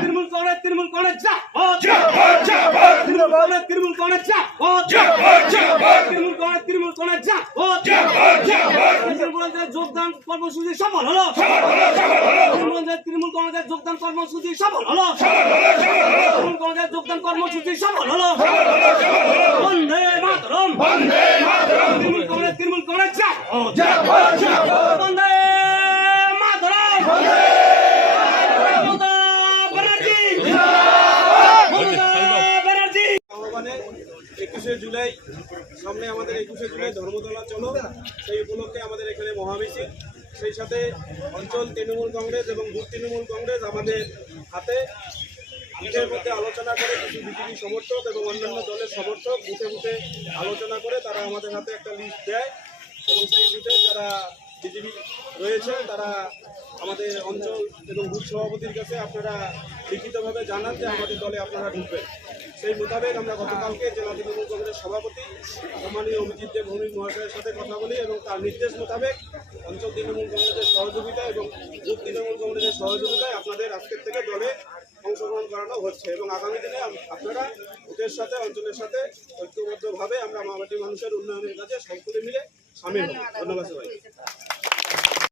তৃণমূল কংগ্রেস তৃণমূল কংগ্রেস যা তৃণমূল কংগ্রেস তৃণমূল কংগ্রেস যা তৃণমূল কংগ্রেস তৃণমূল কংগ্রেস যা তৃণমূল কংগ্রেসের যোগদান কর্মসূচি সফল হলো। তৃণমূল কংগ্রেস তৃণমূল কংগ্রেসের যোগদান কর্মসূচি সফল হলো। তৃণমূল কংগ্রেসের যোগদান কর্মসূচি সফল হলো। বন্দে মাতরম। বন্দে মাতরম। তৃণমূল কংগ্রেস তৃণমূল কংগ্রেস যা একুশে জুলাই, সামনে আমাদের একুশে জুলাই ধর্মতলা চলো। সেই উপলক্ষে আমাদের এখানে মহামিছিল সেই সাথে অঞ্চল তৃণমূল কংগ্রেস এবং বুথ তৃণমূল কংগ্রেস আমাদের হাতে। বুথের মধ্যে আলোচনা করে কিছু বিজেপি সমর্থক এবং অন্যান্য দলের সমর্থক বুথে বুথে আলোচনা করে তারা আমাদের হাতে একটা লিস্ট দেয়। এবং সেই বুথে যারা বিজেপি রয়েছে, তারা আমাদের অঞ্চল এবং বুথ সভাপতির কাছে আপনারা লিখিতভাবে জানান যে আমাদের দলে আপনারা ঢুকবেন। সেই মোতাবেক আমরা গতকালকে জেলা তৃণমূল কংগ্রেস সভাপতি সম্মানীয় অভিজিৎ দেব ভৌমিক মহাশয়ের সাথে কথা বলি এবং তার নির্দেশ মোতাবেক অঞ্চল তৃণমূল কংগ্রেসের সহযোগিতা এবং বুথ তৃণমূল কংগ্রেসের সহযোগিতায় আপনাদের আজকের থেকে দলে অংশগ্রহণ করানো হচ্ছে এবং আগামী দিনে আপনারা বুথের সাথে, অঞ্চলের সাথে ঐক্যবদ্ধভাবে আমরা মামাটি মানুষের উন্নয়নের কাজে সকলে মিলে সামিল ধন্যবাদ সবাই